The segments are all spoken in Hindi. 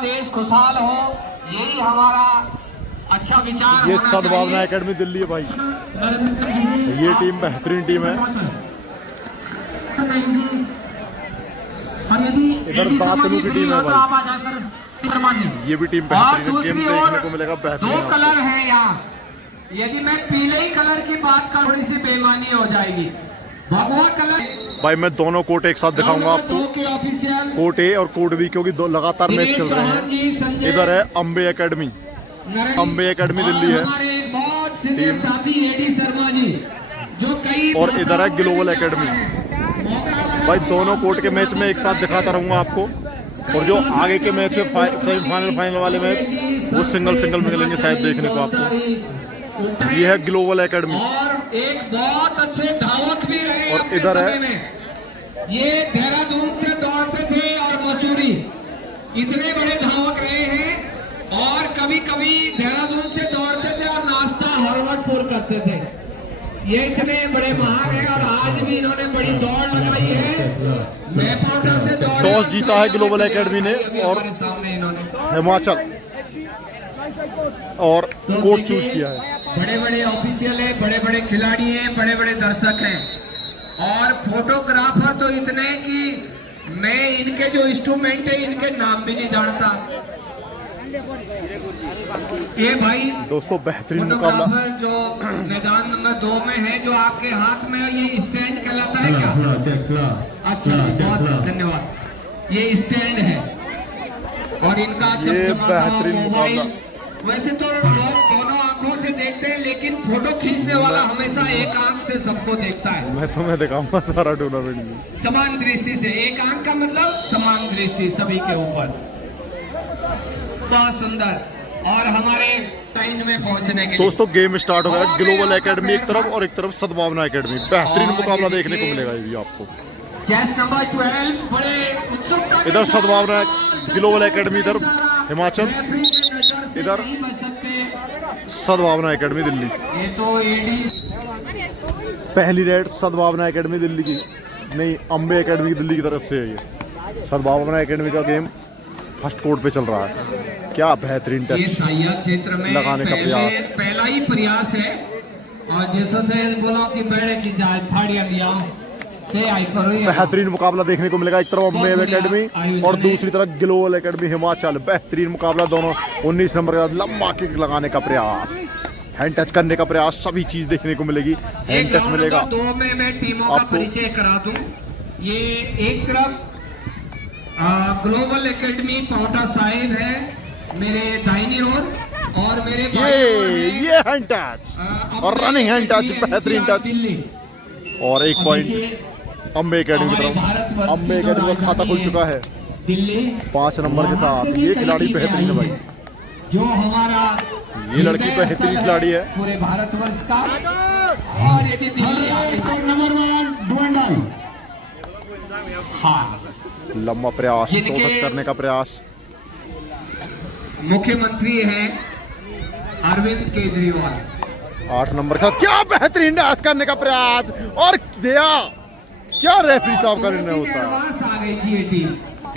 देश खुशहाल हो, यही हमारा अच्छा विचार। ये सद्भावना एकेडमी दिल्ली है भाई। ये टीम बेहतरीन टीम है। इधर दातलू की टीम है भाई। ये भी टीम बेहतरीन है। गेम देखने को मिलेगा बेहतरीन। दो कलर है यहाँ। यदि मैं पीले ही कलर की बात कर, थोड़ी सी बेईमानी हो जाएगी। भगवा कलर भाई मैं दोनों कोर्ट एक साथ दिखाऊंगा आपको, कोर्ट ए और कोर्ट बी, क्योंकि दो लगातार मैच चल रहे हैं। इधर है अम्बे एकेडमी, अम्बे एकेडमी दिल्ली है टीम, शर्मा जी जो कई, और इधर है ग्लोबल एकेडमी। भाई दोनों कोर्ट के मैच में एक साथ दिखाता रहूंगा आपको, और जो आगे के मैच है सेमीफाइनल फाइनल वाले मैच वो सिंगल सिंगल मिलेंगे शायद देखने को आपको। ये है ग्लोबल एकेडमी और एक बहुत अच्छे धावक भी रहे। और इधर है ये देहरादून से दौड़ते थे और मसूरी, इतने बड़े धावक रहे हैं। और कभी कभी देहरादून से दौड़ते थे और नाश्ता हरवटपुर करते थे। ये इतने बड़े महान हैं और आज भी इन्होंने बड़ी दौड़ लगाई है। मैं पाउंटा से टॉस जीता है ग्लोबल एकेडमी ने और हिमाचल और कोर्ट चूज किया है। बड़े बड़े ऑफिशियल है, बड़े बड़े खिलाड़ी हैं, बड़े बड़े दर्शक हैं और फोटोग्राफर तो इतने कि मैं इनके जो इंस्ट्रूमेंट है इनके नाम भी नहीं जानता। ये भाई दोस्तों बेहतरीन मुकाबला जो मैदान नंबर 2 में है, जो आपके हाथ में ये स्टैंड कहलाता है क्या? अच्छा, बहुत धन्यवाद। ये स्टैंड है और इनका चमचमाता मोबाइल। वैसे तो लोग दोनों आंखों से देखते हैं, लेकिन फोटो खींचने वाला हमेशा एक आंख से सबको देखता है। मैं तुम्हें दिखाऊंगा सारा टूर्नामेंट में समान दृष्टि से। एक आंख का मतलब समान दृष्टि सभी के ऊपर। बहुत सुंदर। और हमारे टाइम में पहुंचने के लिए दोस्तों गेम स्टार्ट हो गया। ग्लोबल एकेडमी एक तरफ और एक तरफ सद्भावना एकेडमी। बेहतरीन मुकाबला देखने को मिलेगा ये भी आपको। चेस नंबर 12 बड़े उत्सुकता। इधर सद्भावना ग्लोबल एकेडमी, इधर हिमाचल, इधर सद्भावना एकेडमी दिल्ली। ये तो पहली रेड सद्भावना एकेडमी दिल्ली की नहीं, अम्बे एकेडमी दिल्ली की तरफ से है। ये सद्भावना एकेडमी का गेम फर्स्ट कोर्ट पे चल रहा है। क्या बेहतरीन टच क्षेत्र में लगाने का प्रयास, पहला ही प्रयास है। और जैसा से बोला कि बैठे की जाए थाड़ियां दिया से आई करो। बेहतरीन मुकाबला देखने को मिलेगा। एक तरफ अम्बे एकेडमी और दूसरी तरफ ग्लोबल एकेडमी हिमाचल। बेहतरीन मुकाबला दोनों। 19 नंबर के बाद लंबा किक लगाने का प्रयास, हैंड टच करने का प्रयास, सभी चीज देखने को मिलेगी। हैंड टच मिलेगा। 2 में मैं टीमों का परिचय करा दूं। ये एक तरफ ग्लोबल एकेडमी पाउंटा साहिब है मेरे दाहिनी ओर, और मेरे ये हैंड टच और रनिंग हैंड टच, बेहतरीन टच। और एक पॉइंट अम्बे एकेडमी की तरफ। अम्बे एकेडमी का खाता खुल चुका है दिल्ली 5 नंबर के साथ। ये खिलाड़ी बेहतरीन है भाई, जो हमारा ये लड़की बेहतरीन खिलाड़ी है पूरे भारतवर्ष का। और यदि दिल्ली नंबर 1 हाँ, लंबा प्रयास, टच करने का प्रयास। मुख्यमंत्री हैं अरविंद केजरीवाल। 8 नंबर का क्या बेहतरीन डांस करने का प्रयास, और दिया क्या रेफरी साहब का निर्णय होता है। आ गई थी ये टीम।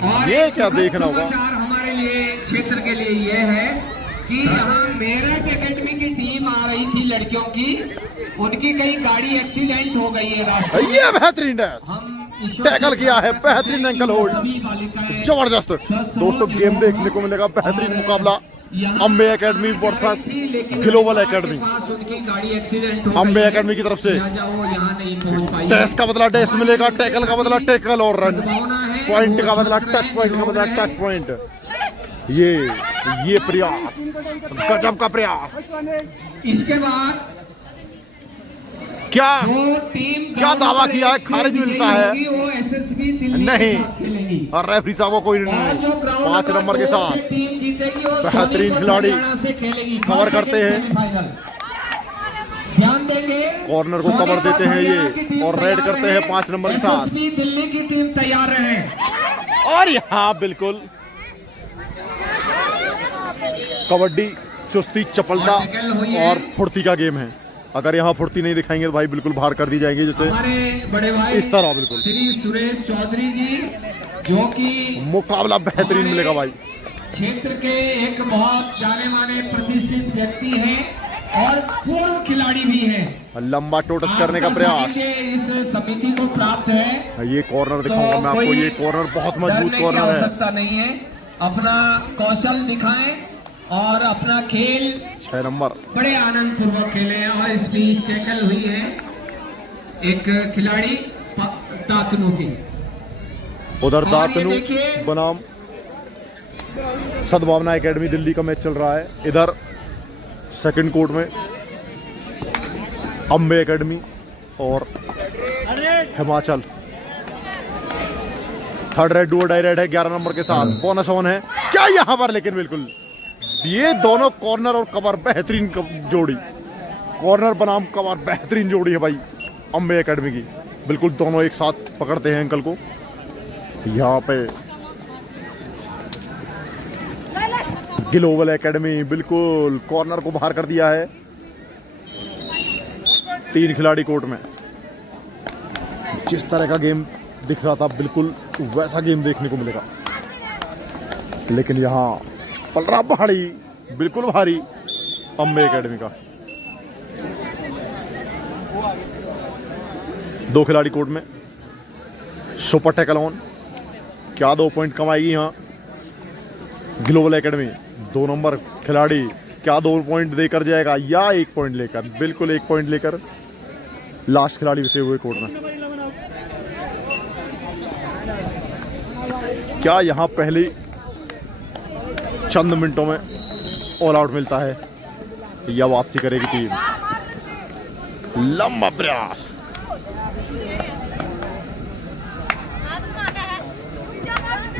और ये क्या देखना होगा हमारे लिए क्षेत्र के लिए ये है कि यहाँ मेरठ एकेडमी की टीम आ रही थी लड़कियों की, उनकी कई गाड़ी एक्सीडेंट हो गई है रास्ते। ये बेहतरीन डांस टैकल किया है, बेहतरीन एंकल होल्ड, जबरदस्त। दोस्तों गेम देखने को मिलेगा बेहतरीन मुकाबला। Ambe academy versus global academy. Ambe academy की तरफ से डैश का बदला डैश मिलेगा, टैकल का बदला टैकल और रन, पॉइंट का बदला टच पॉइंट का बदला टच पॉइंट। ये प्रयास, गजब का प्रयास। इसके बाद क्या दावा किया है, खारिज मिलता है नहीं, और रेफरी साहब को कोई नहीं। 5 नंबर के साथ बेहतरीन खिलाड़ी कवर करते हैं, ध्यान देंगे, कॉर्नर को कवर देते हैं ये, और रेड करते हैं 5 नंबर के साथ। दिल्ली की टीम तैयार रहे। और यहाँ बिल्कुल कबड्डी, चुस्ती, चपलता और फुर्ती का गेम है। अगर यहाँ फुर्ती नहीं दिखाएंगे तो भाई बिल्कुल बाहर कर दी जाएंगे, जैसे हमारे बड़े भाई इस तरह। बिल्कुल श्री सुरेश चौधरी जी, जो कि मुकाबला बेहतरीन मिलेगा भाई। क्षेत्र के एक बहुत जाने माने प्रतिष्ठित व्यक्ति हैं और पूर्व खिलाड़ी भी हैं। लंबा टोटच करने का प्रयास इस समिति को प्राप्त है। ये कॉर्नर दिखाऊंगा मैं आपको, ये कॉर्नर बहुत मजबूत कॉर्नर है। आवश्यकता नहीं है, अपना कौशल दिखाएं और अपना खेल 6 नंबर बड़े आनंद पूर्वक खेले। और इस बीच टैकल हुई है एक खिलाड़ी दातनू की। उधर दातनू बनाम सद्भावना एकेडमी दिल्ली का मैच चल रहा है। इधर सेकंड कोर्ट में अम्बे एकेडमी और Himachal. Third raid do die raid है 11 नंबर के साथ। बोनस ऑन है क्या यहाँ पर, लेकिन बिल्कुल ये दोनों कॉर्नर और कवर बेहतरीन जोड़ी, कॉर्नर बनाम कवर बेहतरीन जोड़ी है भाई अम्बे एकेडमी की। बिल्कुल दोनों एक साथ पकड़ते हैं अंकल को। यहाँ पे ग्लोबल एकेडमी बिल्कुल कॉर्नर को बाहर कर दिया है। 3 खिलाड़ी कोर्ट में। जिस तरह का गेम दिख रहा था बिल्कुल वैसा गेम देखने को मिलेगा, लेकिन यहाँ पलरा पहाड़ी बिल्कुल भारी अम्बे एकेडमी का। 2 खिलाड़ी कोर्ट में। सुपर टैकल ऑन, क्या 2 पॉइंट कमाएगी यहाँ ग्लोबल एकेडमी। 2 नंबर खिलाड़ी क्या 2 पॉइंट देकर जाएगा या 1 पॉइंट लेकर? बिल्कुल 1 पॉइंट लेकर लास्ट खिलाड़ी बचे हुए कोर्ट में। क्या यहाँ पहले चंद मिनटों में ऑल आउट मिलता है या वापसी करेगी टीम? लंबा प्रयास,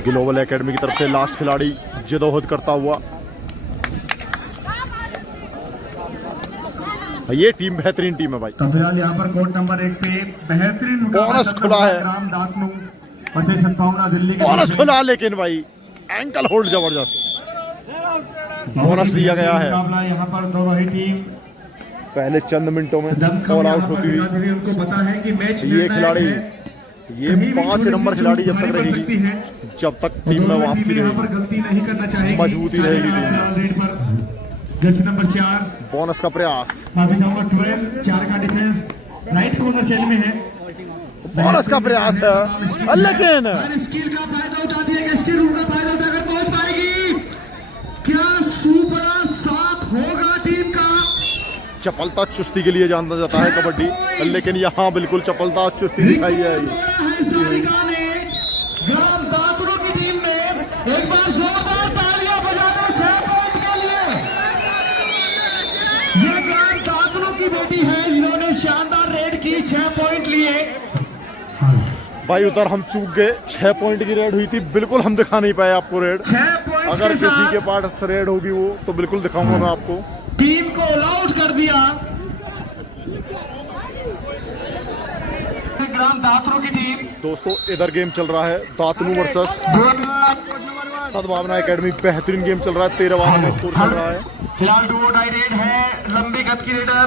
ग्लोबल एकेडमी की तरफ से लास्ट खिलाड़ी जदोहद करता हुआ। ये टीम बेहतरीन टीम है भाई। तो फिलहाल यहाँ पर कोर्ट नंबर 1 पे बेहतरीन बोनस खुला है। ग्राम दातनू वर्सेस सद्भावना दिल्ली के बोनस खुला, लेकिन भाई एंकल होल्ड जबरदस्त बोनस दिया गया है। यहाँ पर दोनों ही टीम पहले चंद मिनटों में ऑल आउट होती हुई। उनको पता है कि मैच ये खिलाड़ी, ये 5 नंबर खिलाड़ी जब तक रहेगी, जब तक टीम में वापसी यहाँ पर गलती नहीं करना चाहेगी, मजबूती रहेगी टीम। रेड पर जर्सी नंबर 4 बोनस का प्रयास, 4 का डिफेंस राइट कॉर्नर चेल में है। बोनस का प्रयास है, लेकिन स्किल का फायदा उठाती है, स्किल रूल का फायदा उठाकर पहुंच पाएगी। क्या सुपर साथ होगा टीम का? चपलता चुस्ती के लिए जाना जाता है कबड्डी, लेकिन यहाँ बिल्कुल चपलता चुस्ती दिखाई है। सारिका ने ग्राम दातुरों की टीम में एक बार जोरदार तालियां बजा दो 6 पॉइंट के लिए। ये ग्राम दातुरों की बेटी है जिन्होंने शानदार रेड की, 6 पॉइंट लिए। भाई उधर हम चूक गए, 6 पॉइंट की रेड हुई थी, बिल्कुल हम दिखा नहीं पाए आपको रेड। 6 पॉइंट अगर किसी के पास रेड होगी वो तो बिल्कुल दिखाऊंगा मैं आपको। टीम को ऑल आउट कर दिया ग्राम दातुरों की टीम। दोस्तों इधर गेम चल रहा है दातनू वर्सेस सद्भावना एकेडमी। बेहतरीन गेम चल रहा है, 13 का स्कोर चल रहा है। फिलहाल डू डाई रेड है, लंबे गत की रेडर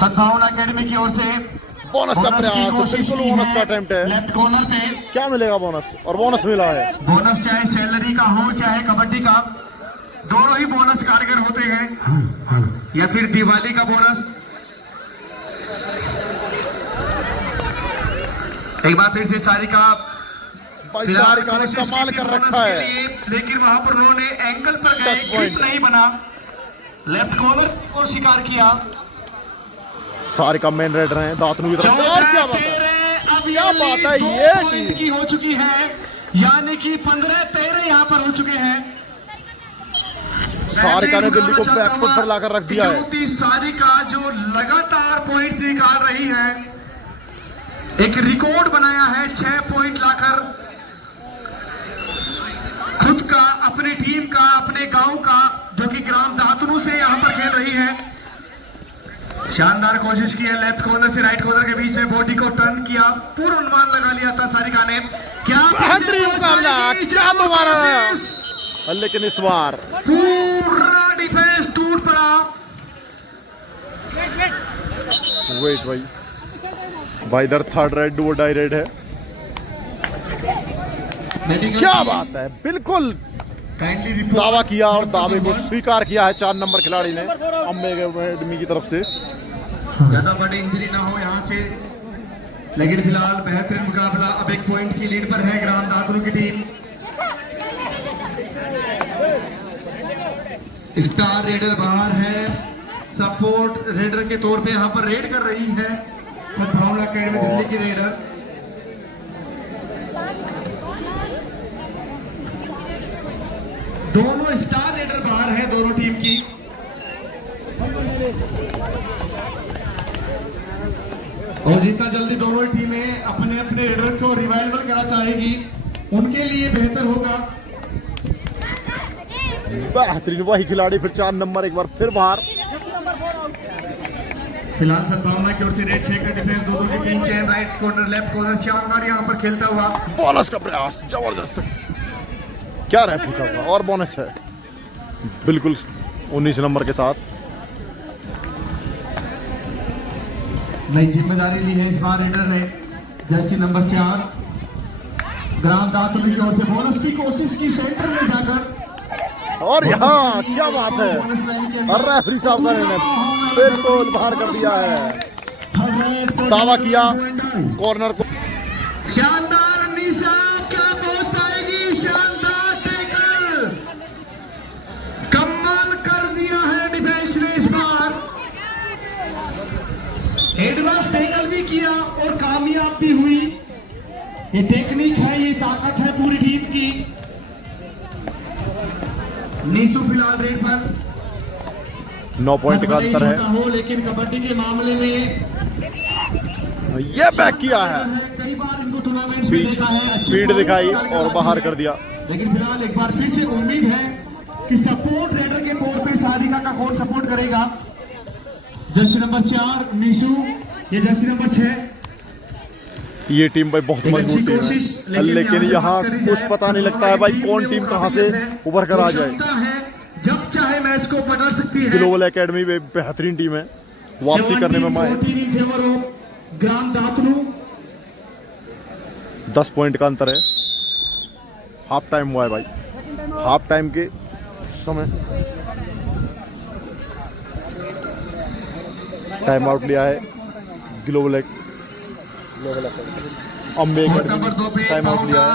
सद्भावना एकेडमी की ओर से। बोनस का प्रयास, बिल्कुल बोनस का अटेम्प्ट है। लेफ्ट कॉर्नर पे क्या मिलेगा बोनस? और बोनस मिला है। बोनस चाहे सैलरी का हो चाहे कबड्डी का, दोनों ही बोनस कारगर होते हैं। या फिर दिवाली का बोनस। एक बार फिर से सारिका सारिका ने कमाल कर रखा है, लेकिन वहां पर उन्होंने एंकल पर गए, ग्रिप नहीं बना, लेफ्ट कॉर्नर को शिकार किया। सारिका मेन रेडर हैं दातनू की तरफ से। और क्या बात है, क्या बात है, ये टीम की हो चुकी है, यानी कि 15-13 यहाँ पर हो चुके हैं। सारिका ने दिल्ली को बैकफुट पर लाकर रख दिया है। सारिका जो लगातार पॉइंट्स निकाल रही है, एक रिकॉर्ड बनाया है 6 पॉइंट लाकर, खुद का, अपनी टीम का, अपने गांव का, जो कि ग्राम दातनू से यहां पर खेल रही है। शानदार कोशिश की है, लेफ्ट कॉर्नर से राइट कॉर्नर के बीच में बॉडी को टर्न किया, पूर्व अनुमान लगा लिया था सारिका ने। क्या बेहतरीन मुकाबला, क्या दोबारा, लेकिन इस बार पूरा डिफेंस टूट पड़ा। वेट भाई इधर third raid do die raid है। मेडिकल क्या बात है, बिल्कुल काइंडली रिपोर्ट दावा किया और दावे को स्वीकार किया है 4 नंबर खिलाड़ी ने अम्बे एकेडमी की तरफ से। ज्यादा बड़ी इंजरी ना हो यहाँ से, लेकिन फिलहाल बेहतरीन मुकाबला। अब एक पॉइंट की लीड पर है ग्राम दातुनु की टीम। स्टार रेडर बाहर है, सपोर्ट रेडर के तौर पे यहाँ पर रेड कर रही है सद्भावना अकेडमी दिल्ली की रेडर। दोनों स्टार रेडर बाहर है दोनों टीम की। और जितना जल्दी दोनों टीमें अपने अपने रेडर को रिवाइवल करना चाहेगी उनके लिए बेहतर होगा। बेहतरीन, वही खिलाड़ी फिर 4 नंबर एक बार फिर बाहर। फिलहाल सद्भावना की ओर से रेड 6 का डिफेंस, दोनों की टीम चैन राइट कॉर्नर लेफ्ट कॉर्नर शानदार यहाँ पर खेलता हुआ। बोनस का प्रयास जबरदस्त, क्या रेफरी साहब का, और बोनस है बिल्कुल 19 नंबर के साथ। नई जिम्मेदारी ली है इस बार रेडर ने, जर्सी नंबर 4 ग्राम दातुनु की ओर से बोनस की कोशिश की सेंटर में जाकर, और यहाँ क्या बात है, और रेफरी साहब का निर्णय बिल्कुल बाहर कर दिया है। दावा किया कॉर्नर को। शानदार निशा, क्या पोस्ट आएगी, शानदार टैकल, कमाल कर दिया है डिफेंस ने इस बार। एडवांस टैकल भी किया और कामयाब भी हुई। ये टेक्निक है, ये ताकत है पूरी टीम की। नीसू फिलहाल रेड पर 9 पॉइंट का अंतर है। हो, लेकिन कबड्डी के मामले में ये बैक किया है, कई बार इनको टूर्नामेंट्स में देखा है, अच्छी स्पीड दिखाई और बाहर कर दिया। लेकिन फिलहाल एक बार फिर से उम्मीद है कि सपोर्ट रेडर के तौर पे सारिका का कौन सपोर्ट करेगा। जर्सी नंबर 4 नीशू, ये जर्सी नंबर 6। ये टीम भाई बहुत मजबूत है, लेकिन यहाँ कुछ पता नहीं लगता है भाई कौन टीम कहाँ से उभर कर आ जाए। जब चाहे मैच को पकड़ सकती है। ग्लोबल एकेडमी में बेहतरीन टीम है, वापसी करने में माहिर। 14 इन फेवर ऑफ ग्राम दातुनु। 10 पॉइंट का अंतर है। हाफ टाइम हुआ है भाई, हाफ टाइम के समय टाइम आउट लिया है global Ambe academy, time out लिया है।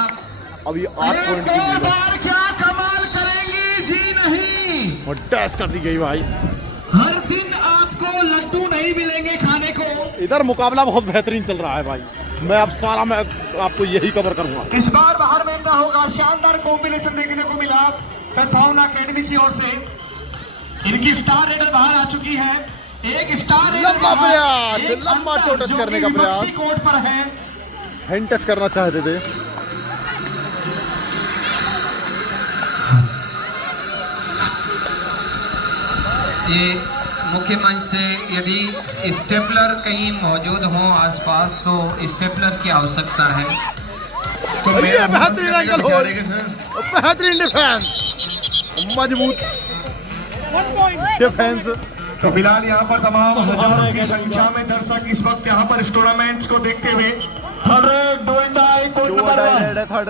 अभी 8 पॉइंट की लीड है। क्या कमाल करेंगी जी, नहीं और टैच कर दी गई भाई। हर दिन आपको लड्डू नहीं मिलेंगे खाने को। इधर मुकाबला बहुत बेहतरीन चल रहा है भाई, मैं अब सारा मैं आपको यही कवर करूंगा। इस बार बाहर महंगा होगा, शानदार कॉम्बिनेशन देखने को मिला सद्भावना अकेडमी की ओर से। इनकी स्टार रेडर बाहर आ चुकी है, एक स्टार रेडर लंबा प्रयास, लंबा शॉट टच करने का प्रयास, कोर्ट पर है, हैंड टच करना चाहते थे। ये मुख्य मंच से यदि स्टेपलर कहीं मौजूद हो आसपास तो स्टेपलर की आवश्यकता है। तो ये बेहतरीन एंगल हो, बेहतरीन डिफेंस, मजबूत डिफेंस। तो फिलहाल यहाँ पर तमाम हजारों की संख्या में दर्शक इस वक्त यहाँ पर इस टूर्नामेंट्स को देखते हुए थर्ड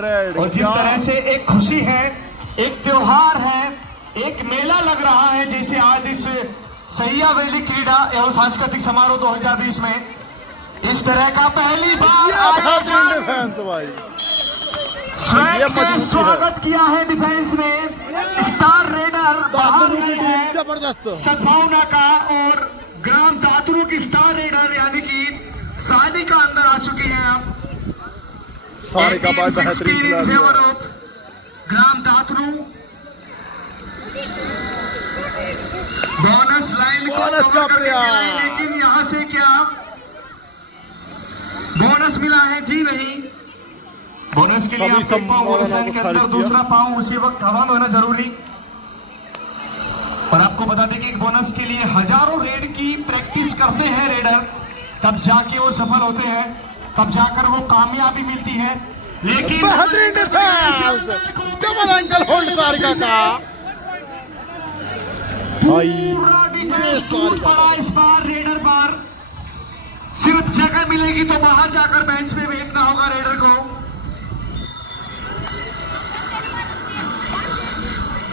रेड, और जिस तरह से एक खुशी है, एक त्योहार है, एक मेला लग रहा है, जैसे आज इस सैया वैली क्रीड़ा एवं सांस्कृतिक समारोह 2020 में इस तरह का पहली बार आयोजन स्वागत किया है डिफेंस ने। स्टार रेडर बाहर गए हैं जबरदस्त सद्भावना का, और ग्राम दातुनु की स्टार रेडर यानी कि सारिका अंदर आ चुकी है। अब सारिका बेहतरीन फेवर ऑफ ग्राम दातुनु। बोनस लाइन बोनस का प्रयास, लेकिन यहाँ से क्या बोनस मिला है जी, नहीं। बोनस के लिए आपको पाँव बोनस लाइन के अंदर दूसरा पाँव उसी वक्त हवा में होना जरूरी। और आपको बता दें कि एक बोनस के लिए हजारों रेड की प्रैक्टिस करते हैं रेडर, तब जाके वो सफल होते हैं, तब जाकर वो कामयाबी मिलती है। लेकिन बेहतरीन defence, double angle hold Sarika का पूरा डिफेंस टूट पड़ा इस बार रेडर पर। सिर्फ जगह मिलेगी तो बाहर जाकर बेंच पे बैठना होगा रेडर को।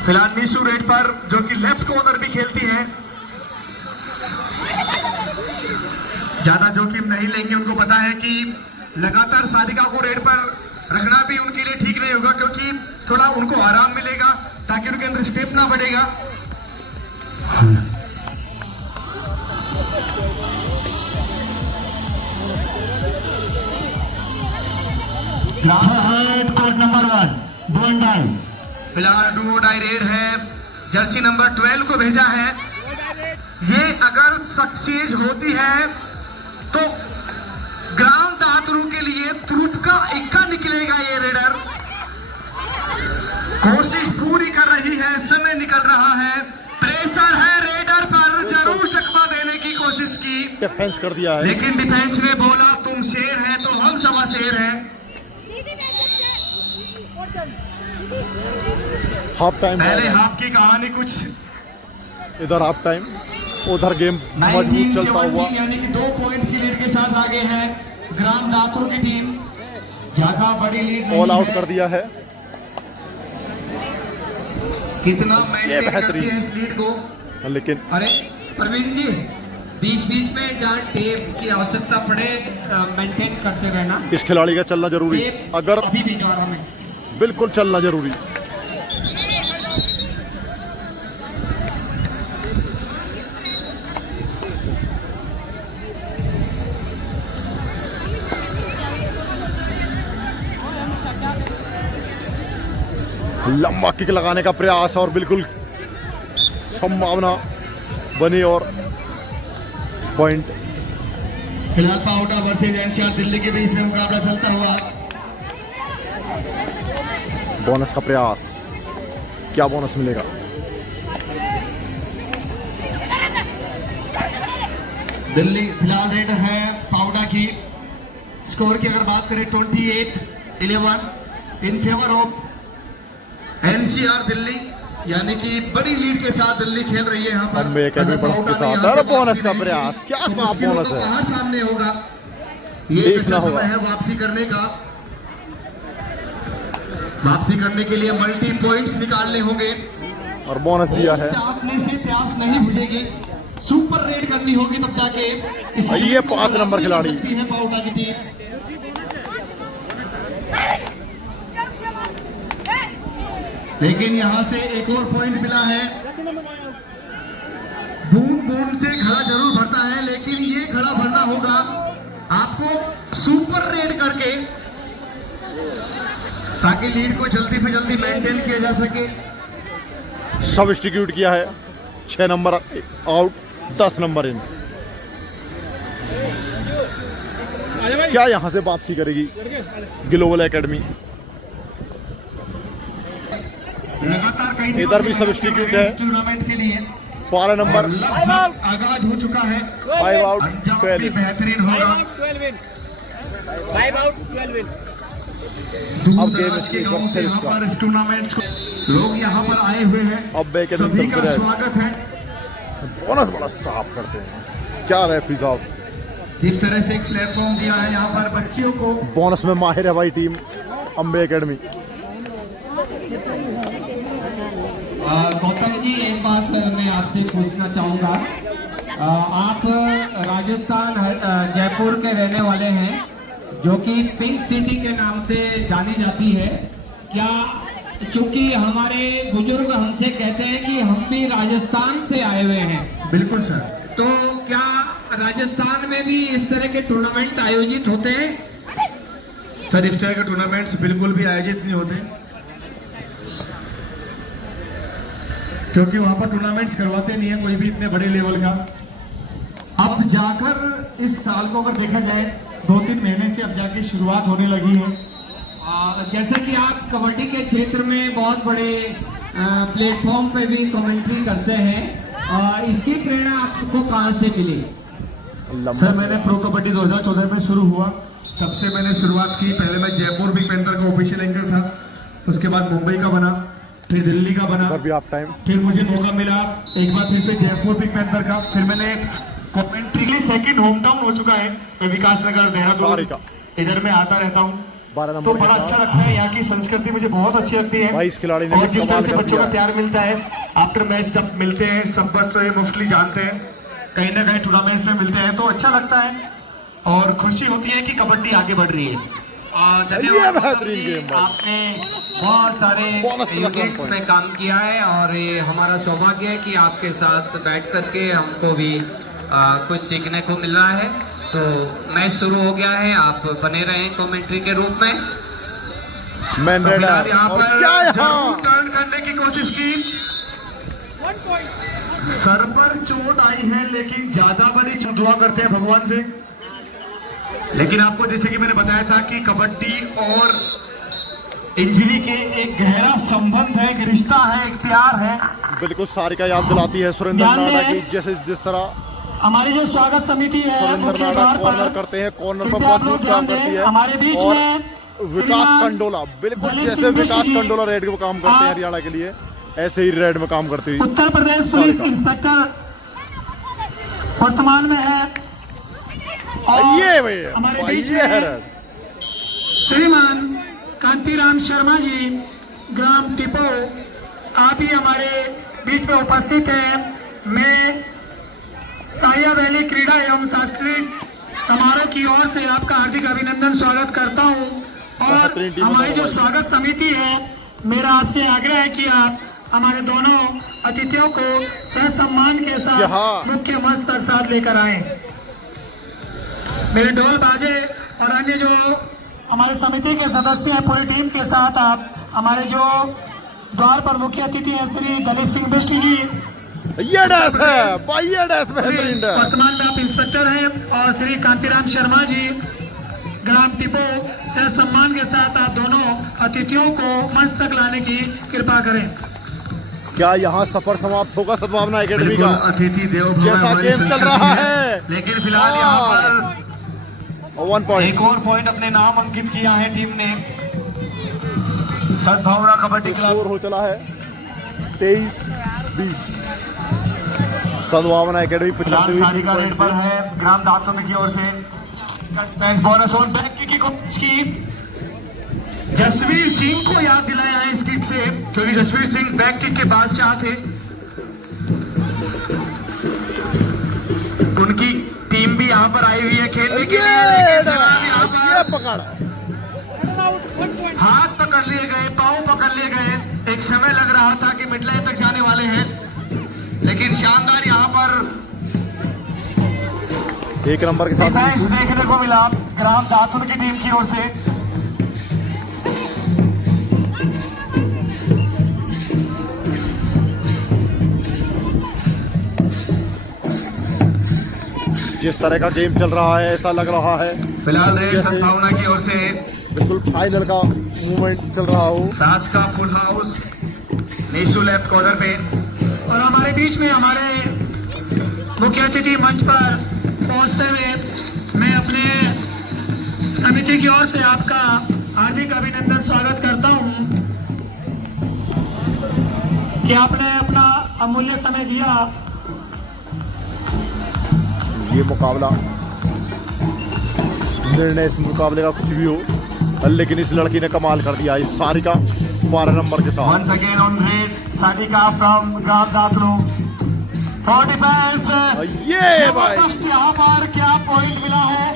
फिलहाल निशु रेड पर, जो कि लेफ्ट कॉर्नर भी खेलती है। ज्यादा जोखिम नहीं लेंगे, उनको पता है कि लगातार सारिका को रेड पर रखना भी उनके लिए ठीक नहीं होगा, क्योंकि थोड़ा उनको आराम मिलेगा ताकि उनके अंदर स्टेप ना बढ़ेगा। कोर्ट नंबर 1 डू फिलहाल डू डाई रेड है, जर्सी नंबर 12 को भेजा है। ये अगर सक्सेस होती है तो ग्राम दातरू के लिए तुरुप का इक्का निकलेगा। ये रेडर कोशिश पूरी कर रही है, समय निकल रहा है, प्रेशर है रेडर पर, जरूर शकमा देने की कोशिश की, डिफेंस कर दिया है, लेकिन डिफेंस ने बोला तुम शेर है तो हम सवा शेर हैं। हाफ टाइम, पहले हाफ की कहानी कुछ इधर हाफ टाइम, उधर गेम मजबूत चलता हुआ, यानी कि 2 पॉइंट की लीड के साथ आगे है ग्राम दातरू की टीम। ज्यादा बड़ी लीड नहीं ऑल आउट है। कर दिया है। कितना ये मेंटेन करती बेहतरीन। है इस लीड को। लेकिन अरे प्रवीण जी, बीच में जहाँ टेप की आवश्यकता पड़े मेंटेन करते रहना। इस खिलाड़ी का चलना जरूरी, टेप अगर अभी भिजवा रहा हूं मैं। बिल्कुल चलना जरूरी। लंबा किक लगाने का प्रयास और बिल्कुल संभावना बनी और पॉइंट। फिलहाल पाउटा वर्सेज एनसीआर दिल्ली के बीच में मुकाबला चलता हुआ। बोनस का प्रयास, क्या बोनस मिलेगा? दिल्ली फिलहाल रेड है पाउडा की। स्कोर की अगर बात करें 28-11 इन फेवर ऑफ एनसीआर दिल्ली, यानी कि बड़ी लीड के साथ दिल्ली खेल रही है यहाँ पर। अम्बे अकेडमी अगर पर पाउडा के साथ ने यहाँ से बोनस वापसी का नहीं प्रयास, की, क्या तो साफ मुश्किल बोनस तो है। बाहर सामने होगा। ये देखना अच्छा होगा। समय है वापसी करने का। वापसी करने के लिए मल्टी पॉइंट्स निकालने होंगे और बोनस दिया है। चापने से प्यास नहीं बुझेगी, सुपर रेड करनी होगी तब जाके इस ये 5 नंबर खिलाड़ी। है पाउडा की टीम। लेकिन यहां से एक और पॉइंट मिला है। बूंद बूंद से घड़ा जरूर भरता है, लेकिन ये घड़ा भरना होगा आपको सुपर रेड करके, ताकि लीड को जल्दी से जल्दी मेंटेन किया जा सके। सब्स्टिट्यूट किया है, 6 नंबर आउट, 10 नंबर इन। क्या यहां से वापसी करेगी ग्लोबल एकेडमी? लगातार कई इधर भी सब्स्टिट्यूट है टूर्नामेंट के लिए। 12 नंबर, लगभग आगाज हो चुका है। 5 आउट, अंजाम 12 भी इन। बेहतरीन होगा। अब गेम दूर-दराज के इसकी गांव से कब यहाँ से पर इस टूर्नामेंट को लोग यहाँ पर आए हुए हैं। अब बैक एंड सभी का तरफ से स्वागत है। बोनस बड़ा साफ करते हैं। क्या रेफरी साहब, जिस तरह से प्लेटफॉर्म दिया है यहाँ पर बच्चियों को। बोनस में माहिर है भाई टीम अम्बे एकेडमी। गौतम जी, एक बात मैं आपसे पूछना चाहूँगा। आप राजस्थान जयपुर के रहने वाले हैं, जो कि पिंक सिटी के नाम से जानी जाती है। क्या, चूंकि हमारे बुजुर्ग हमसे कहते हैं कि हम भी राजस्थान से आए हुए हैं, बिल्कुल सर। तो क्या राजस्थान में भी इस तरह के टूर्नामेंट आयोजित होते हैं? सर इस तरह के टूर्नामेंट्स बिल्कुल भी आयोजित नहीं होते, क्योंकि वहां पर टूर्नामेंट्स करवाते नहीं है कोई भी इतने बड़े लेवल का। अब जाकर इस साल को अगर देखा जाए 2-3 महीने से अब जाके शुरुआत होने लगी है। जैसा कि आप कबड्डी के क्षेत्र में बहुत बड़े प्लेटफॉर्म पे भी कमेंट्री करते हैं, इसकी प्रेरणा आपको कहां से मिली? सर मैंने प्रो कबड्डी 2014 में शुरू हुआ, तब से मैंने शुरुआत की। पहले मैं जयपुर बिग पैंथर का ऑफिशियल एंकर था, उसके बाद मुंबई का बना, फिर दिल्ली का बना, भी आप टाइम, फिर मुझे मौका मिला एक बार फिर से जयपुर बिग पैंथर का। फिर मैंने कमेंट्री के सेकंड होम टाउन हो चुका है विकास नगर देहरादून, इधर मैं आता रहता हूँ। 12 तो नंबर बड़ा अच्छा लगता है। यहाँ की संस्कृति मुझे बहुत अच्छी लगती है। 22 खिलाड़ी ने और जिस तरह कमाल से कर बच्चों दिया। का प्यार मिलता है आफ्टर मैच, जब मिलते हैं सब बच्चे मुफ्तली जानते हैं, कहीं ना कहीं टूर्नामेंट्स में मिलते हैं तो अच्छा लगता है और खुशी होती है कि कबड्डी आगे बढ़ रही है। ये बेहतरीन गेम भाई। आपने बहुत सारे बोनस प्लस 1 यूनिट्स पॉइंट। में काम किया है और ये हमारा सौभाग्य है कि आपके साथ बैठ करके हमको भी कुछ सीखने को मिल रहा है। तो मैच शुरू हो गया है, आप बने रहें कमेंट्री के रूप में। मैन तो रेडर फिलहाल यहाँ और पर क्या जरूर यहाँ टर्न करने की कोशिश की, सर पर चोट आई है लेकिन ज्यादा बड़ी दुआ करते हैं भगवान से। लेकिन आपको जैसे कि मैंने बताया था कि कबड्डी और इंजरी के एक गहरा संबंध है, एक रिश्ता है, एक प्यार है। बिल्कुल सारिका याद दिलाती है सुरेंद्र ध्यान नाडा दें। की, जैसे जिस तरह हमारी जो स्वागत समिति है सुरेंद्र मुख्य नाडा द्वार कॉर्नर पर करते हैं, कॉर्नर पर कृपया आप बहुत लोग काम ध्यान करती दें। है। हमारे बीच और में विकास श्रीमान कंडोला, बिल्कुल दलीप जैसे सिंह विकास बिष्ट जी, कंडोला रेड में काम करते हैं हरियाणा के लिए, ऐसे ही रेड में काम करती है। उत्तर प्रदेश पुलिस सारिका। इंस्पेक्टर वर्तमान में है। और ये भैया हमारे भाई, बीच ये है में रेड। श्रीमान कांतिराम शर्मा जी, ग्राम टिपो, आप ही हमारे बीच में उपस्थित हैं। मैं साया वैली क्रीड़ा एवं सांस्कृतिक समारोह की ओर से आपका हार्दिक अभिनंदन स्वागत करता हूं। और बेहतरीन टीम हमारी जो भाई। स्वागत समिति है, मेरा आपसे आग्रह है कि आप हमारे दोनों अतिथियों को सहसम्मान के साथ यहाँ। मुख्य मंच तक साथ लेकर आए। मेरे ढोल बाजे और अन्य जो हमारे समिति के सदस्य हैं, पूरी टीम के साथ आप हमारे जो द्वार पर मुख्य अतिथि हैं श्री दलीप सिंह बिष्ट जी, ये डैश है भाई, ये डैश बेहतरीन डैश। वर्तमान में आप इंस्पेक्टर हैं, और श्री कांतिराम शर्मा जी, ग्राम टिपो, सह सम्मान के साथ आप दोनों अतिथियों को मंच तक लाने की कृपा करें। क्या यहाँ सफर समाप्त होगा सद्भावना एकेडमी बिल्कुल, का? अतिथि देवो भव जैसा हमारी गेम चल संस्कृति रहा है। लेकिन फिलहाल यहाँ पर 1 पॉइंट। एक और पॉइंट अपने नाम अंकित किया है टीम ने। सद्भावना कबड्डी स्कोर क्लब हो चला है 23-20। सद्भावना एकेडमी फिलहाल 95 सारिका रेड पर है ग्राम दातुमी की ओर से। मैच बोनस और बैक किक की कोशिश की, जसवीर सिंह को याद दिलाया है इस किक से, क्योंकि जसवीर सिंह बैक किक के बादशाह थे। उनकी टीम भी यहाँ पर आई हुई है खेलने के लिए, लेकिन जनाब यहाँ ये पर पकड़ हाथ पकड़ लिए गए, पांव पकड़ लिए गए। एक समय लग रहा था कि मिड लाइन तक जाने वाले हैं, लेकिन शानदार यहाँ पर 1 नंबर के साथ डिफेंस देखने को मिला ग्राम दातुन की टीम की ओर से। जिस तरह का गेम चल रहा है, ऐसा लग रहा है फिलहाल रेड जैसे सद्भावना की ओर से बिल्कुल फाइनल का मूवमेंट चल रहा हो। 7 का full house Nishu left corner पे। और हमारे बीच में हमारे मुख्य अतिथि मंच पर पहुंचते हुए मैं अपने समिति की ओर से आपका हार्दिक अभिनंदन स्वागत करता हूं कि आपने अपना अमूल्य समय दिया। ये मुकाबला, निर्णय इस मुकाबले का कुछ भी हो, लेकिन इस लड़की ने कमाल कर दिया। इस सारिका 12 नंबर के साथ। Once again on red, Sadika from Gav Datru. For defense. ये भाई जबरदस्त यहाँ पर क्या पॉइंट मिला है।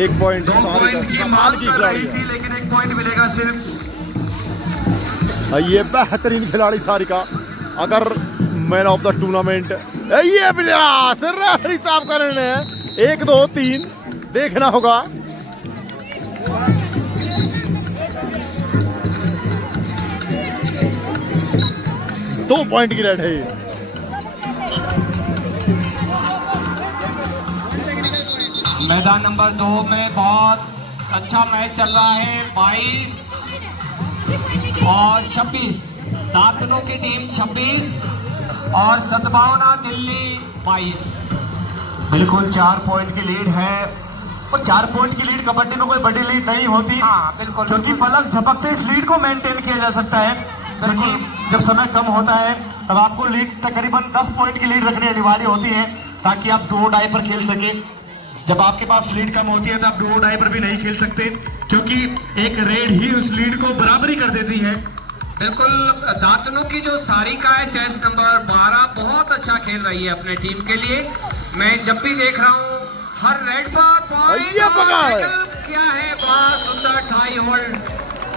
1 पॉइंट 2 सारिका पॉइंट की कमाल मांग की कर खिलाड़ी रही थी, लेकिन 1 पॉइंट मिलेगा सिर्फ। है। ये बेहतरीन खिलाड़ी सारिका, अगर मैन ऑफ द टूर्नामेंट। ये प्रयास रेफरी साहब का निर्णय है। 1 2 3 देखना होगा। दो पॉइंट की रेड है ये। मैदान नंबर 2 में बहुत अच्छा मैच चल रहा है। 22 और 26, दातनों की टीम 26 और सद्भावना दिल्ली 22। बिल्कुल 4 पॉइंट की लीड है, और 4 पॉइंट की लीड कबड्डी में कोई बड़ी लीड नहीं होती। हाँ, बिल्कुल। क्योंकि पलक झपकते इस लीड को मेंटेन किया जा सकता है, लेकिन जब समय कम होता है तब आपको लीड तकरीबन 10 पॉइंट की लीड रखनी अनिवार्य होती है, ताकि आप 2 टाई पर खेल सके। जब आपके पास लीड कम होती है तो आप डू डाई पर भी नहीं खेल सकते, क्योंकि एक रेड ही उस लीड को बराबरी कर देती है। बिल्कुल, दातनों की जो सारिका है चेस नंबर 12 बहुत अच्छा खेल रही है अपने टीम के लिए। मैं जब भी देख रहा हूँ हर रेड पर पॉइंट क्या है, बहुत सुंदर thigh hold.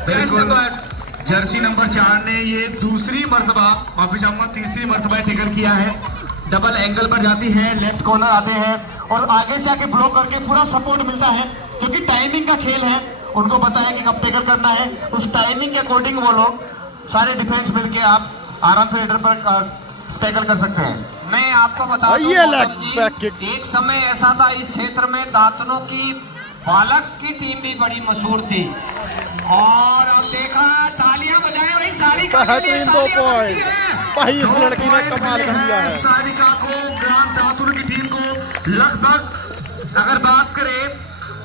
Chase number jersey number 4 ने ये दूसरी मर्तबा, माफी चाहूंगा तीसरी मर्तबा टैकल किया है। डबल एंगल पर जाती है, लेफ्ट कॉर्नर आते हैं और आगे से आके ब्लॉक करके पूरा सपोर्ट मिलता है, क्योंकि टाइमिंग का खेल है। उनको पता है कि कब टैकल करना है, उस टाइमिंग के अकॉर्डिंग वो लोग सारे डिफेंस मिलके आप आराम से लीडर पर टैकल कर सकते हैं। मैं आपको बता दूं एक समय ऐसा था इस क्षेत्र में दातनों की बालक की टीम भी बड़ी मशहूर थी, और अब देखा तालियां बजाए भाई सारिका के लिए। 2 पॉइंट भाई इस लड़की ने कमाल कर दिया है। सारिका को, ग्राम दातुन की टीम को लगभग अगर बात करें,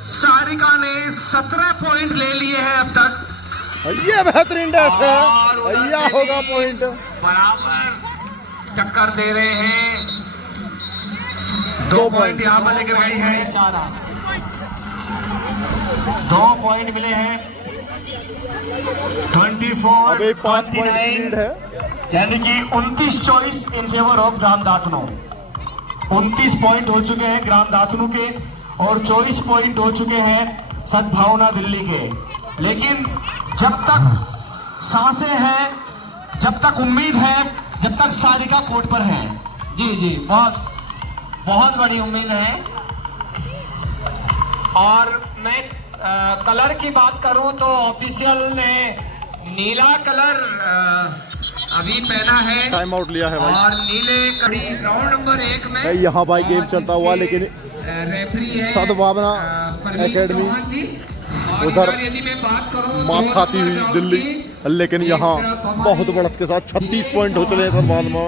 सारिका ने 17 पॉइंट ले लिए हैं अब तक। ये बेहतरीन डैश है, यह होगा पॉइंट। बराबर टक्कर दे रहे हैं, 2 पॉइंट यहाँ पर लेके गई है, 2 पॉइंट मिले हैं। 24 अभी 5 पॉइंट लीड है, यानी कि 29-24 इन फेवर ऑफ ग्राम दातनों। 29 पॉइंट हो चुके हैं ग्राम दातनों के और 24 पॉइंट हो चुके हैं सद्भावना दिल्ली के। लेकिन जब तक सांसें हैं, जब तक उम्मीद है, जब तक सारिका कोर्ट पर है। जी जी, बहुत बड़ी उम्मीद है। और मैं कलर की बात करूं तो ऑफिशियल ने नीला कलर अभी पहना है, टाइम आउट लिया है भाई। और नीले कड़ी राउंड नंबर 1 में यहाँ भाई गेम चलता हुआ, लेकिन रेफरी है सद्भावना एकेडमी उधर यदि मैं बात करूं मात खाती हुई दिल्ली, लेकिन यहाँ बहुत बढ़त के साथ 36 पॉइंट हो चले हैं सद्भावना।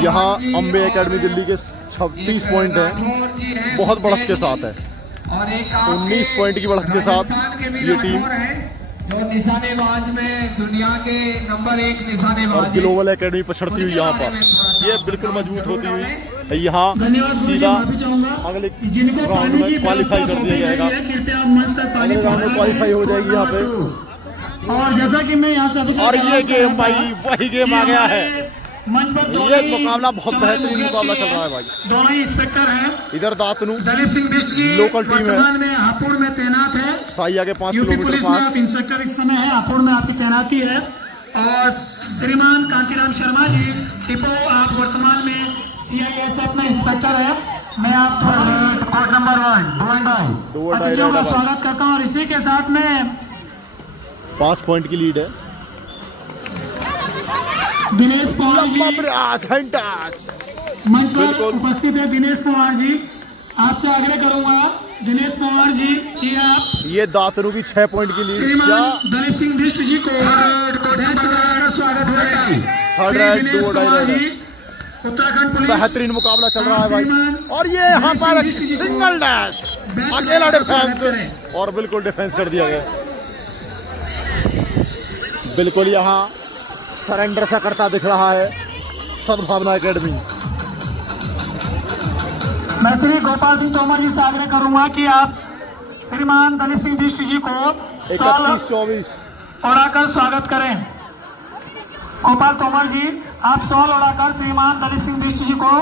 यहाँ अम्बे एकेडमी दिल्ली के 36 पॉइंट हैं, बहुत बढ़त के साथ है। और एक 19 पॉइंट की बढ़त के साथ ये टीम जो निशानेबाज में दुनिया के नंबर 1 निशानेबाज और ग्लोबल एकेडमी पर चढ़ती हुई यहाँ पर ये बिल्कुल मजबूत होती हुई यहाँ सीधा अगले राउंड में क्वालिफाई कर दिया जाएगा। अगले राउंड में क्वालिफाई हो जाएगी यहाँ पे। और जैसा कि मैं यहाँ से और ये गेम भाई वही गेम आ गया है। ये मुकाबला बहुत बेहतरीन मुकाबला चल रहा है भाई। दोनों ही इंस्पेक्टर हैं। इधर दातनू दलीप सिंह बिष्ट जी लोकल टीम है, वर्तमान में हापुड़ में तैनात है। साइया के 5 यूपी किलोमीटर पुलिस में पास आप इंस्पेक्टर इस समय है, हापुड़ में आपकी तैनाती है। और श्रीमान कांतिराम शर्मा जी टिपो, आप वर्तमान में CISF में इंस्पेक्टर है। मैं आप कोर्ट नंबर 1 अतिथियों का स्वागत करता हूँ और इसी के साथ में 5 पॉइंट की लीड है। दिनेश पवार जी मंच पर उपस्थित है। दिनेश पवार जी, आपसे आग्रह करूंगा दिनेश पवार जी कि आप ये दातनू की 6 पॉइंट की लीड, श्रीमान दलीप सिंह बिष्ट जी को स्वागत है। दिनेश पवार जी उत्तराखंड पुलिस, बेहतरीन मुकाबला चल रहा है भाई। और ये यहाँ पर सिंगल डैश, अकेला डिफेंस और बिल्कुल डिफेंस कर दिया गया। बिल्कुल यहाँ सरेंडर सा करता दिख रहा है सद्भावना एकेडमी। मैं श्री गोपाल सिंह तोमर जी से आग्रह करूंगा कि आप श्रीमान दलीप सिंह बिष्ट जी को 31-24 उड़ाकर स्वागत करें। गोपाल तोमर जी, आप 100 उड़ाकर श्रीमान दलीप सिंह बिष्ट जी को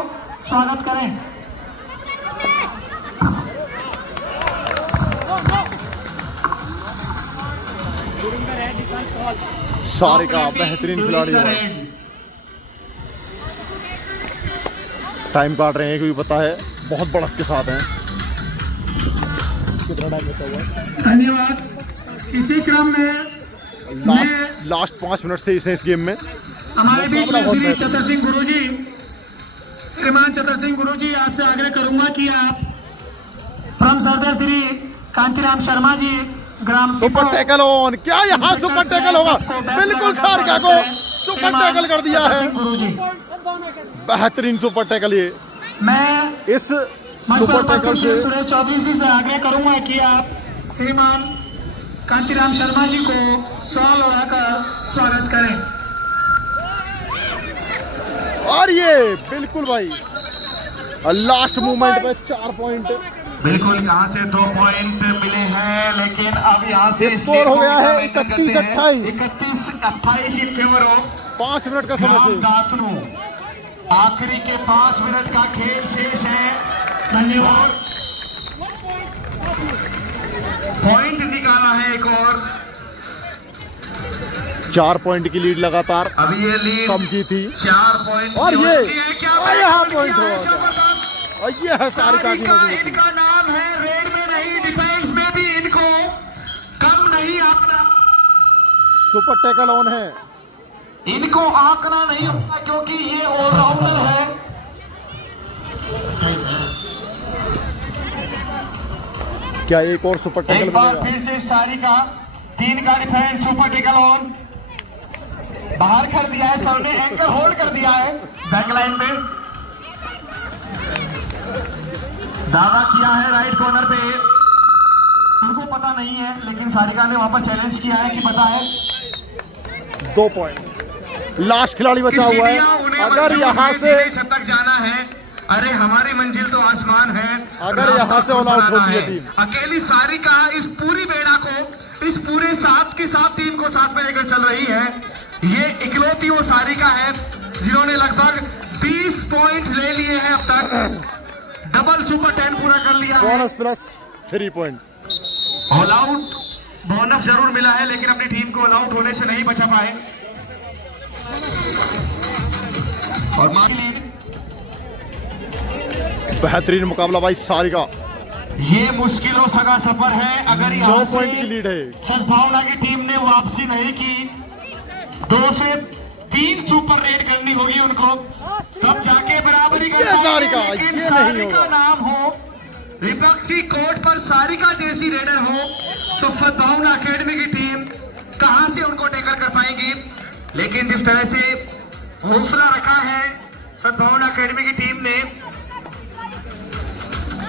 स्वागत करें। सारिका बेहतरीन खिलाड़ी है। टाइम काट रहे हैं क्योंकि पता है बहुत बढ़त के साथ हैं। कितना टाइम बचा हुआ है? धन्यवाद। इसी क्रम में लास्ट 5 मिनट से इस गेम में हमारे बीच में श्री चतर सिंह गुरु जी, श्रीमान चतर सिंह गुरु जी, आपसे आग्रह करूंगा कि आप फ्रॉम सरदार श्री कांतिराम शर्मा जी ग्राम सुपर टैकल ऑन, क्या यहाँ सुपर टैकल होगा? बिल्कुल सारिका को सुपर टैकल कर दिया है। बेहतरीन सुपर टैकल। ये मैं इस सुपर टैकल से सुरेश चौधरी जी से आग्रह करूंगा कि आप श्रीमान कांतिराम शर्मा जी को 100 उड़ाकर स्वागत करें। और ये बिल्कुल भाई लास्ट मूवमेंट पे 4 पॉइंट बिल्कुल यहाँ से 2 पॉइंट मिले हैं, लेकिन अब यहाँ से स्कोर हो गया है 31-28 31-28 इन फेवर ऑफ 5 मिनट का समय से दातनु। आखिरी के 5 मिनट का खेल शेष है। धन्यवाद। पॉइंट निकाला है एक और। 4 पॉइंट की लीड लगातार अभी ये लीड कम की थी 4 पॉइंट और ये क्या यहाँ पॉइंट हो जबरदस्त। और ये है सारिका की मजबूती। इनका नाम है, रेड में नहीं डिफेंस में भी इनको कम नहीं आंकना। सुपर टैकल ऑन है, इनको आंकना नहीं होता क्योंकि ये ऑलराउंडर है। क्या एक और सुपर टैकल एक बार मिलेगा? फिर से सारिका 3 का डिफेंस, सुपर टैकल ऑन, बाहर कर दिया है सर ने, एंकल होल्ड कर दिया है बैकलाइन में। दावा किया है राइट कॉर्नर पे, उनको पता नहीं है लेकिन सारिका ने वहां पर चैलेंज किया है कि पता है। 2 पॉइंट। लास्ट खिलाड़ी बचा हुआ है। अगर यहाँ से छत तक जाना है, अरे हमारी मंजिल तो आसमान है। अगर यहाँ से ऑल आउट होती है टीम, अकेली सारिका इस पूरी बेड़ा को, इस पूरे 7 के 7 टीम को साथ में लेकर चल रही है। ये इकलौती वो सारिका है जिन्होंने लगभग 20 पॉइंट ले लिए हैं अब तक। डबल सुपर 10 पूरा कर लिया है। Bonus plus 3 point. All out bonus जरूर मिला है लेकिन अपनी टीम को ऑल आउट होने से नहीं बचा पाए। और बेहतरीन मुकाबला भाई सारिका। ये मुश्किलों सगा सफर है। अगर 9 यहाँ पॉइंट की से लीड है। सद्भावना की टीम ने वापसी नहीं की, 2 से 3 सुपर रेड करनी होगी उनको, तब जाके बराबरी कर सारिका, लेकिन ये नहीं सारिका होगा। नाम हो, विपक्षी कोर्ट पर सारिका जैसी रेडर हो तो सद्भावना अकेडमी की टीम कहां से उनको टैकल कर पाएगी। लेकिन जिस तरह से हौसला रखा है सद्भावना अकेडमी की टीम ने,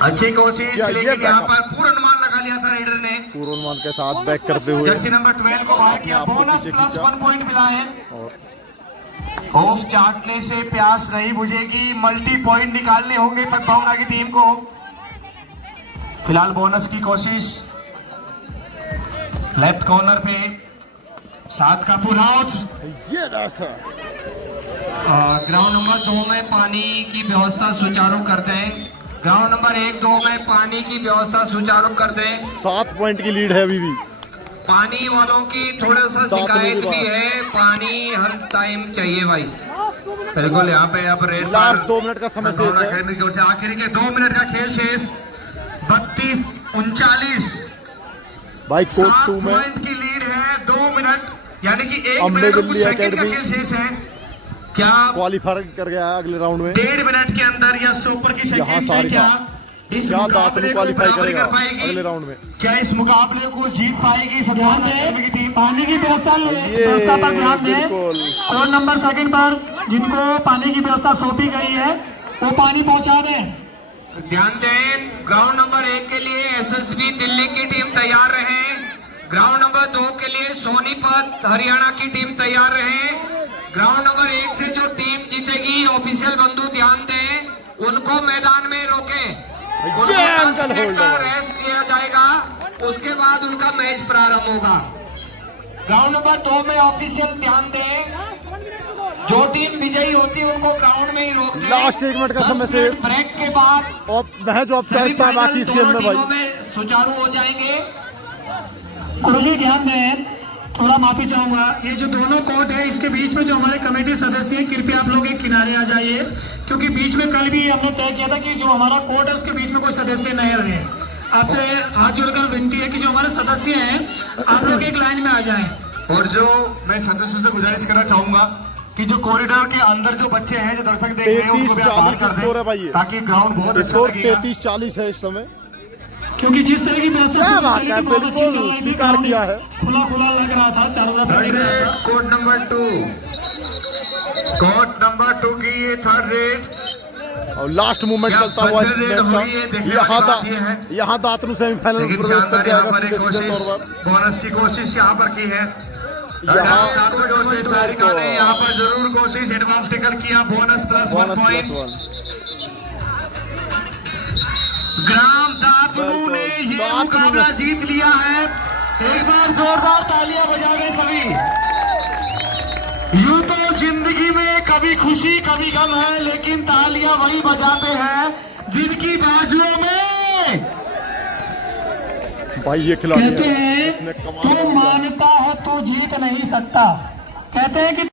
अच्छी कोशिश, लेकिन यहाँ पर पूर्वानुमान लगा लिया था रेडर ने। पूर्वानुमान के साथ बैक करते हुए जर्सी नंबर 12 को बाहर किया। बोनस प्लस 1 पॉइंट मिला है। ऑफ चाटने से प्यास नहीं बुझेगी, मल्टी पॉइंट निकालने होंगे सद्भावना की टीम को। फिलहाल बोनस की कोशिश लेफ्ट कॉर्नर पे 7 का फुल हाउस। ये डांस है। ग्राउंड नंबर 2 में पानी की व्यवस्था सुचारू कर दें। ग्राउंड नंबर 1-2 में पानी की व्यवस्था सुचारू कर दें। 7 पॉइंट की लीड है अभी भी। पानी वालों की थोड़ा सा शिकायत भी है, पानी हर टाइम चाहिए भाई। बिल्कुल यहाँ पे अब रेड लास्ट 2 मिनट का समय शेष है। आखिर के 2 मिनट का खेल शेष। 32-39 भाई कोर्ट 2 7 में पॉइंट की लीड है। 2 मिनट यानी कि 1 अम्बे मिनट और दिल्ली कुछ सेकंड का एकेडमी खेल शेष है। क्या क्वालिफाई कर गया है अगले राउंड में। 1.5 मिनट के अंदर या सुपर की यहाँ सेकंड सारिका क्या इस क्या मुकाबले को क्वालिफाई बराबरी करेगा कर पाएगी? अगले राउंड में। क्या इस मुकाबले को जीत पाएगी सद्भावना अकेडमी की टीम? पानी की व्यवस्था पर ध्यान दें। बिल्कुल। और नंबर 2 पर जिनको पानी की व्यवस्था सौंपी गई है वो पानी पहुंचा दें। ध्यान दें, ग्राउंड नंबर 1 के लिए एसएसबी दिल्ली की टीम तैयार रहे। ग्राउंड नंबर 2 के लिए सोनीपत हरियाणा की टीम तैयार रहे। ग्राउंड नंबर 1 से जो टीम जीतेगी ऑफिशियल बंधु ध्यान दें, उनको मैदान में रोकें। उनको 10 मिनट का रेस्ट दिया जाएगा, उसके बाद उनका मैच प्रारंभ होगा। ग्राउंड नंबर 2 में ऑफिशियल ध्यान दें, जो टीम विजयी होती है उनको ग्राउंड में ही रोक दें। लास्ट 1 मिनट का समय शेष। ब्रेक के बाद और महज औपचारिकता बाकी इस गेम में भाई सुचारू हो जाएंगे। गुरुजी ध्यान दें, थोड़ा माफी चाहूंगा। ये जो दोनों कोर्ट है इसके बीच में जो हमारे कमेटी सदस्य हैं, कृपया आप लोग एक किनारे आ जाइए, क्योंकि बीच में कल भी हमने तय किया था कि जो हमारा कोर्ट है उसके बीच में कोई सदस्य नहीं रहे। आपसे हाथ जोड़कर विनती है कि जो हमारे सदस्य हैं आप लोग एक लाइन में आ जाएं। और जो मैं सदस्यों से गुजारिश करना चाहूंगा कि जो कॉरिडोर के अंदर जो बच्चे हैं, जो दर्शक देख रहे हैं, उनको भी आप बाहर कर 33-40 स्कोर है भाई दें ये। ताकि ग्राउंड बहुत अच्छा लगेगा। 33-40 है इस समय। क्योंकि जिस तरह की व्यवस्था क्या शुरू बात चली है, थी, बहुत अच्छी बिल्कुल चल रही थी। स्वीकार किया है। खुला खुला लग रहा था चारों तरफ। कोड नंबर 2 कोर्ट नंबर 2 की ये 3rd रेड। और लास्ट मूवमेंट क्या चलता हुआ इस बजर रेड मैच हुई है, देखने का। वाली बात ये है। यहाँ दातनु सेमीफाइनल में लेकिन प्रवेश कर शानदार यहाँ जाएगा पर एक सीधे सीधे कोशिश, तौर पर। बोनस की कोशिश यहाँ पर की है। यहाँ सारिका ने यहाँ पर जरूर कोशिश, एडवांस टैकल किया। Bonus plus 1 bonus point. Plus 1। ग्राम दातुनु ने ये मुकाबला जीत लिया है। एक बार जोरदार तालियां बजा दें सभी। यूं तो जिंदगी में कभी खुशी कभी गम है, लेकिन तालियां वही बजाते हैं जिनकी बाजुओं में। भाई ये खिलाड़ी कहते हैं तू मानता है तू जीत नहीं सकता। कहते हैं कि